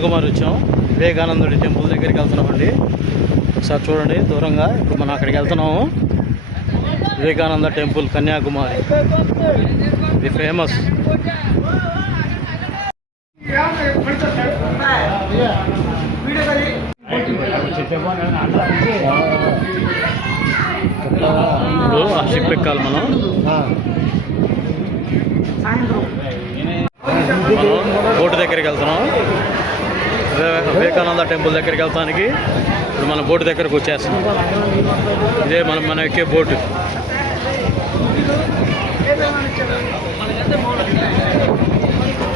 కన్యాకుమారి వచ్చాం. వివేకానందుడి టెంపుల్ దగ్గరికి వెళ్తున్నామండి. ఒకసారి చూడండి దూరంగా. ఇప్పుడు మనం అక్కడికి వెళ్తున్నాము. వివేకానంద టెంపుల్ కన్యాకుమారి, ఇది ఫేమస్. ఇప్పుడు ఆ షిప్ ఎక్కాలి మనం. బోటు దగ్గరికి వెళ్తున్నాం. వివేకానంద టెంపుల్ దగ్గరికి వెళ్తానికి ఇప్పుడు మన బోటు దగ్గరకు వచ్చేస్తున్నాం. ఇదే మనం ఎక్కే బోటు.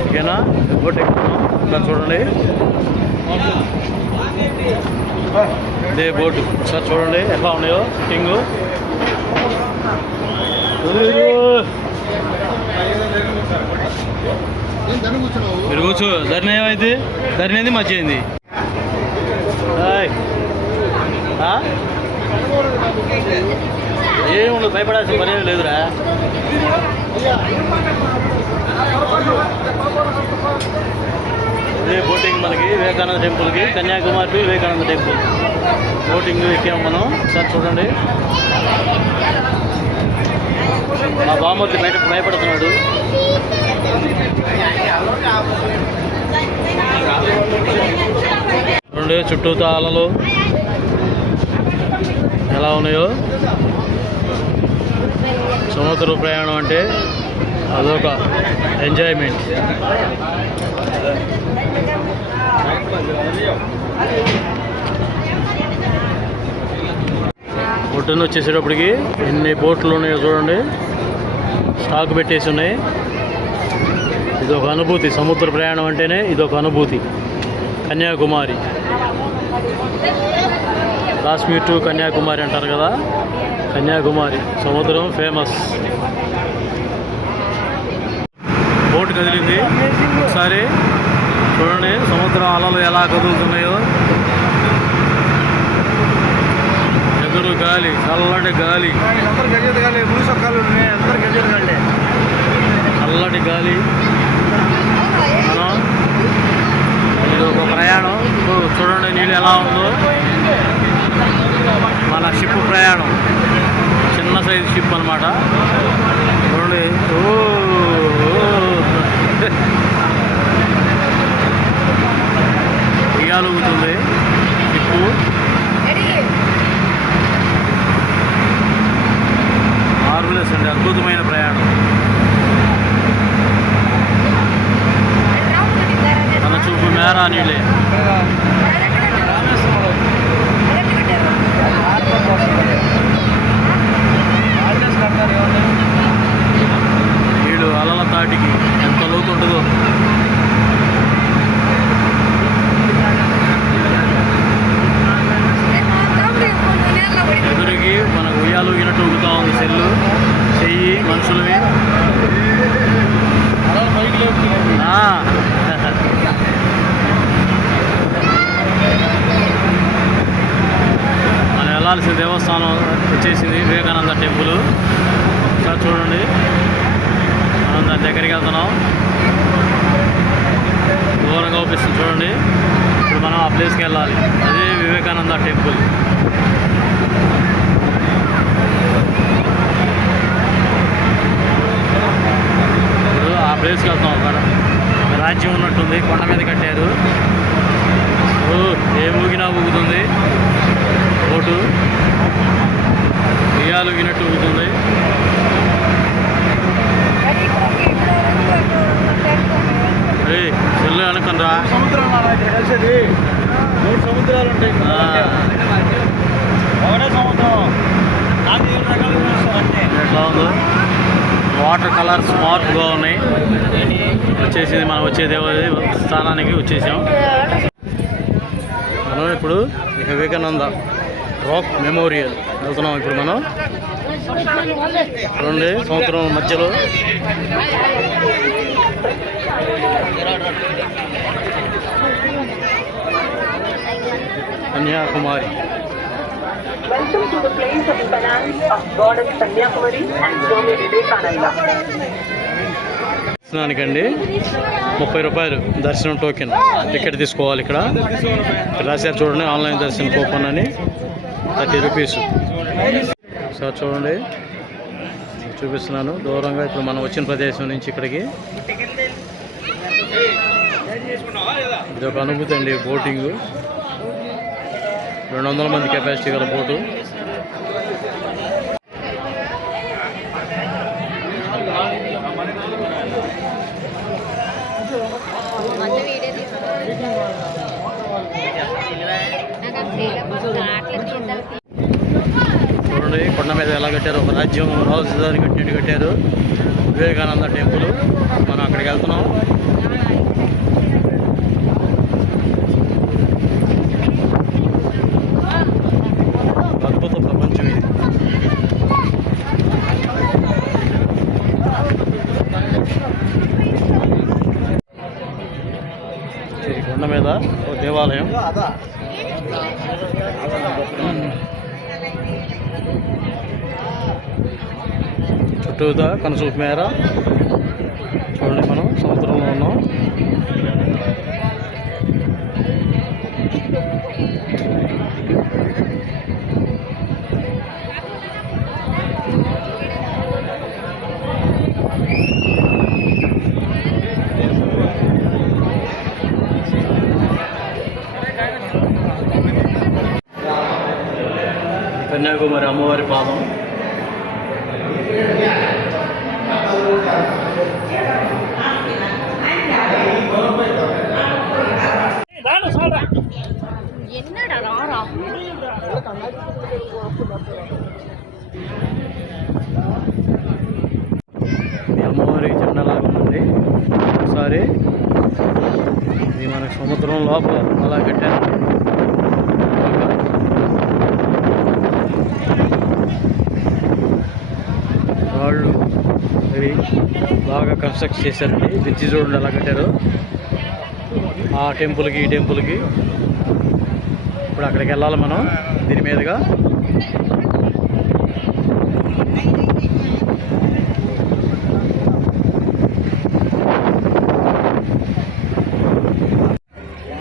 ఓకేనా? బోట్ ఎక్కుతున్నాం. ఇక్కడ చూడండి, ఇదే బోటు. ఒకసారి చూడండి ఎలా ఉన్నాయో కింగ్. మీరు కూర్చో. ధరణి ఏమైంది? ధరణి ఏంది మధ్య అయింది. ఏముండదు, భయపడాల్సిన పని ఏమి లేదురా. ఇదే బోటింగ్ మనకి వివేకానంద టెంపుల్కి, Kanyakumari to Vivekananda temple boating ఎక్కాము మనం. ఒకసారి చూడండి. మా బామ్మకి భయపడుతున్నాడు. చూడండి చుట్టూతా అలలు ఎలా ఉన్నాయో. సముద్ర ప్రయాణం అంటే అదొక ఎంజాయ్మెంట్. ఒడ్డున వచ్చేసేటప్పటికి ఎన్ని బోట్లు ఉన్నాయో చూడండి. స్టాక్ పెట్టేసి ఉన్నాయి. ఇదొక అనుభూతి. సముద్ర ప్రయాణం అంటేనే ఇదొక అనుభూతి. కన్యాకుమారి, కాశ్మీర్ టు కన్యాకుమారి అంటారు కదా. కన్యాకుమారి సముద్రం ఫేమస్. బోట్ కదిలింది. ఒకసారి చూడండి సముద్రం అలలు ఎలా కదులుతున్నాయో. ఎదురు గాలి, చల్లటి గాలి, చల్లటి గాలి. మనం ఇది ఒక ప్రయాణం. చూడండి నీళ్ళు ఎలా ఉందో. మన షిప్ ప్రయాణం, చిన్న సైజు షిప్ అనమాట. చూడండి ఇయాలుగుతుంది షిప్పు. మార్వెలస్ అండి, అద్భుతమైన ప్రయాణం. మన చూపు మేరా నీళ్ళే. నీళ్ళు అలల తాటికి ఎంత లోతుంటుందో. ఎదురుకి మనకు ఉయ్యాలుగినట్టు ఊగుతూ ఉంది సెల్లు, చెయ్యి మనుషులవి. మనం వెళ్ళాల్సిన దేవస్థానం వచ్చేసింది వివేకానంద టెంపుల్. ఒకసారి చూడండి, మనం దాని దగ్గరికి వెళ్తున్నాం. దూరంగా చూపిస్తుంది చూడండి. ఇప్పుడు మనం ఆ ప్లేస్కి వెళ్ళాలి. అదే వివేకానంద టెంపుల్. ఆ ప్లేస్కి వెళ్తాం. ఒక రాజ్యం ఉన్నట్టుంది, కొండ మీద కట్టారు. ఏ ఊగినా ఊగుతుంది బోటు, ఉయ్యాలు ఊగినట్టు ఊగుతుంది. చెల్లు అనుకుంటా మూడు సముద్రాలు ఉంటాయి. ఒకటే సముద్రం ఎట్లా ఉందో. వాటర్ కలర్స్ స్మార్ట్గా ఉన్నాయి. వచ్చేసింది మనం వచ్చే దేవస్థానానికి వచ్చేసాం. మనం ఇప్పుడు వివేకానంద రాక్ మెమోరియల్ వెళ్తున్నాం. ఇప్పుడు మనం చూడండి సముద్రం మధ్యలో Kanyakumari. Welcome to the place of penance of Goddess Kanyakumari and Swami Vivekananda. దర్శనానికండి 30 రూపాయలు దర్శనం టోకెన్ టికెట్ తీసుకోవాలి. ఇక్కడ రాశారు చూడండి, ఆన్లైన్ దర్శనం కూపన్ అని 30 రూపీస్. సార్ చూడండి చూపిస్తున్నాను దూరంగా. ఇప్పుడు మనం వచ్చిన ప్రదేశం నుంచి ఇక్కడికి ఇది ఒక అనుభూతి అండి. బోటింగ్ 200 మంది కెపాసిటీ గల బోటు. చూడండి కొండ మీద ఎలా కట్టారు, ఒక రాజ్యం రాజధాని కట్టినట్టు కట్టారు. వివేకానంద టెంపుల్. మనం అక్కడికి వెళ్తున్నాం. అద్భుత ప్రపంచం ఇది. ఈ కొండ మీద ఒక దేవాలయం. చుట్టూతా కనుసూపు మేర. చూడండి మనం సముద్రంలో ఉన్నాం. కన్యాకుమారి అమ్మవారి పాదం. ఈ అమ్మవారికి జెండాలాగా ఉంది. ఒకసారి ఇది మనకు సముద్రం లోపల అలా కట్టారు. రాళ్ళు అవి బాగా కన్స్ట్రక్ట్ చేశారండి. బ్రిడ్జి చూడండి ఎలా కట్టారు. ఆ టెంపుల్కి ఈ టెంపుల్కి. ఇప్పుడు అక్కడికి వెళ్ళాలి మనం దీని మీదుగా.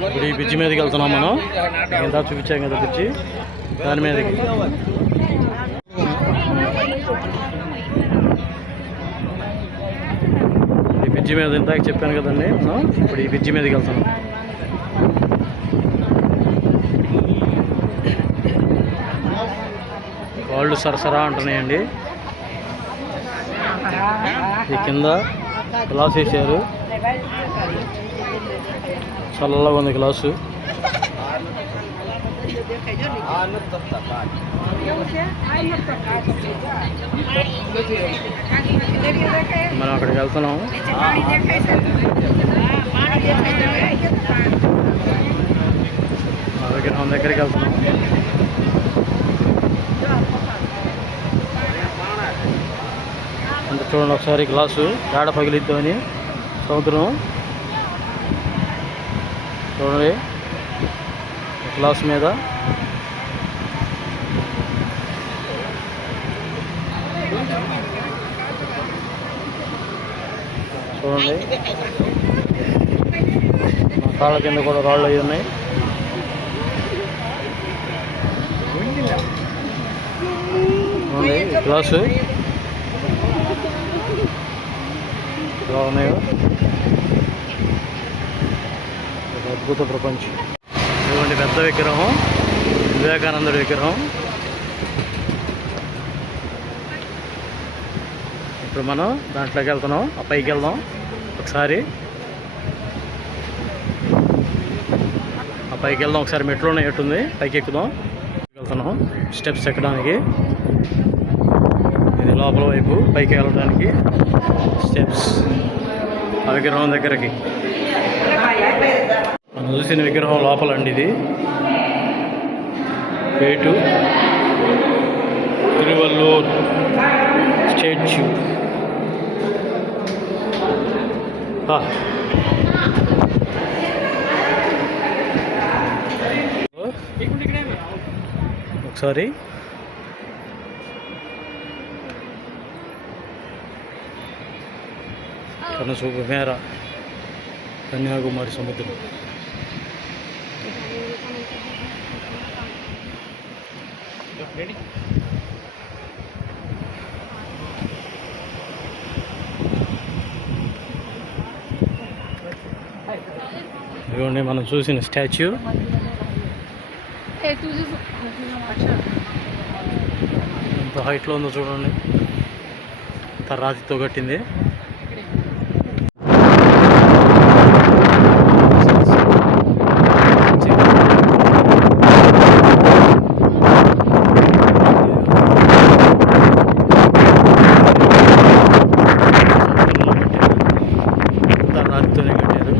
ఇప్పుడు ఈ బ్రిడ్జి మీదకి వెళ్తున్నాం మనం. ఎంత చూపించాం కదా బ్రిడ్జి, దాని మీదకి. ఈ బ్రిడ్జి మీద ఇందాక చెప్పాను కదండి మనం. ఇప్పుడు ఈ బ్రిడ్జి మీదకి వెళ్తున్నాం. కాళ్ళు సరసరా అంటున్నాయండి. ఈ కింద గ్లాస్ వేసారు, చల్లగా ఉంది గ్లాసు. మనం అక్కడికి వెళ్తున్నాం. విగ్రహం దగ్గరికి వెళ్తున్నాం. అంటే చూడండి ఒకసారి గ్లాసు ఏడ పగిలిద్దు అని సముద్రం. చూడండి గ్లాస్ మీద చూడండి. మా కాళ్ళ కింద కూడా రాళ్ళు అవి ఉన్నాయి. చూడండి గ్లాసు ఎలా ఉన్నాయో. అద్భుత ప్రపంచం. ఇటువంటి పెద్ద విగ్రహం వివేకానందుడి విగ్రహం. ఇప్పుడు మనం దాంట్లోకి వెళ్తున్నాం. ఆ పైకి వెళ్దాం ఒకసారి. ఆ పైకి వెళ్దాం ఒకసారి. మెట్లు ఉన్నాయి, ఎట్టుంది పైకి ఎక్కుదాం. వెళ్తున్నాం స్టెప్స్ ఎక్కడానికి. ఇది లోపల వైపు పైకి వెళ్ళడానికి స్టెప్స్. ఆ విగ్రహం దగ్గరికి మనం చూసిన విగ్రహం లోపలండి. ఇది పేటు తిరువల్లూర్ స్టాచ్యూ. ఒకసారి కనసూపు మేర కన్యాకుమారి సముద్రం. ఇదిగోండి మనం చూసిన స్టాచ్యూ. ఎంత హైట్లో ఉందో చూడండి. రాతితో కట్టింది. రాతితోనే కట్టారు.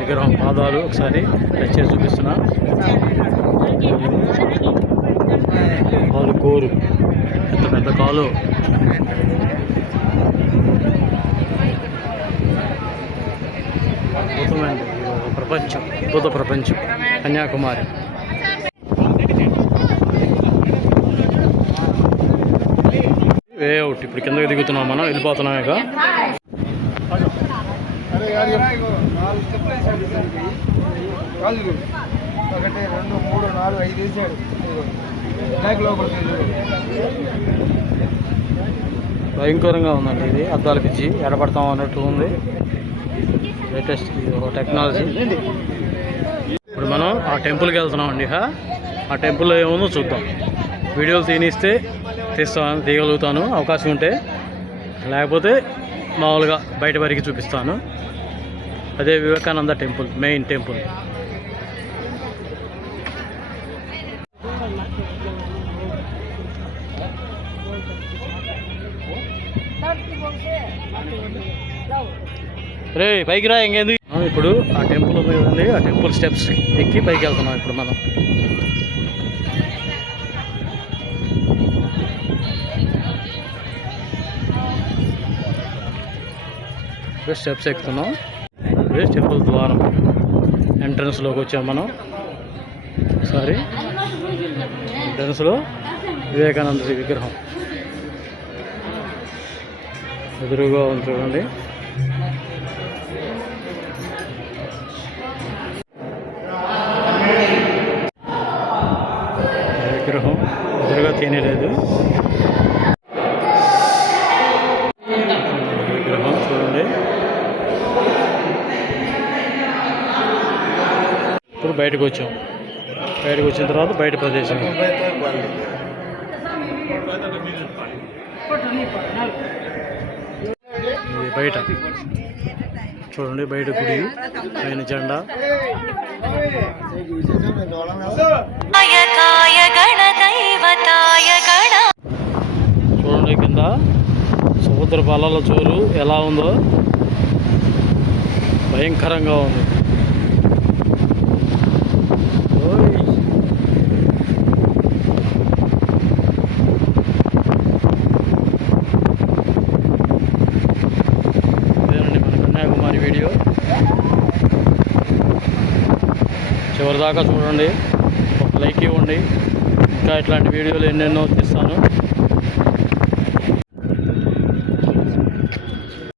విగ్రహం పాదాలు ఒకసారి టచ్ చేసి చూపిస్తున్నా. కాలు కోరు, ఎంత పెద్ద కాలు. అద్భుతమైనది ప్రపంచం, అద్భుత ప్రపంచం కన్యాకుమారి. Way out. ఇప్పుడు కిందకి దిగుతున్నాం, మనం వెళ్ళిపోతున్నాం ఇక. ఒకటి 2 3 4 5 వేసాడు. భయంకరంగా ఉందండి ఇది. అద్దాలు పిచ్చి ఎడబడతాం అన్నట్టు ఉంది. Latest technology. ఇప్పుడు మనం ఆ టెంపుల్కి వెళ్తున్నాం అండి. ఆ టెంపుల్లో ఏముందో చూద్దాం. వీడియోలు తీయగలుగుతాను అవకాశం ఉంటే, లేకపోతే మామూలుగా బయట వరకు చూపిస్తాను. అదే వివేకానంద టెంపుల్, మెయిన్ టెంపుల్. రే పైకి రా ఇంకేంది. ఇప్పుడు ఆ టెంపుల్ మీద ఉంది. ఆ టెంపుల్ స్టెప్స్ ఎక్కి పైకి వెళ్తున్నాం ఇప్పుడు మనం. స్టెప్స్ ఎక్కుతున్నాం. టెంపుల్ ద్వారం ఎంట్రన్స్లోకి వచ్చాం మనం. ఒకసారి ఎంట్రన్స్లో వివేకానంద విగ్రహం ఎదురుగా ఉంది చూడండి. విగ్రహం ఎదురుగా తినలేదు. విగ్రహం చూడండి. ఇప్పుడు బయటకు వచ్చాం. బయటకు వచ్చిన తర్వాత బయట ప్రదేశం ఇది బయట చూడండి. బయట గుడి పైన జెండా. చూడండి కింద సముద్ర పాలల చూరు ఎలా ఉందో, భయంకరంగా ఉంది. ఇదేనండి మన కన్యాకుమారి వీడియో. చివరిదాకా చూడండి, ఒక లైక్ ఇవ్వండి. ఇంకా ఇట్లాంటి వీడియోలు ఎన్నెన్నో తీస్తాను.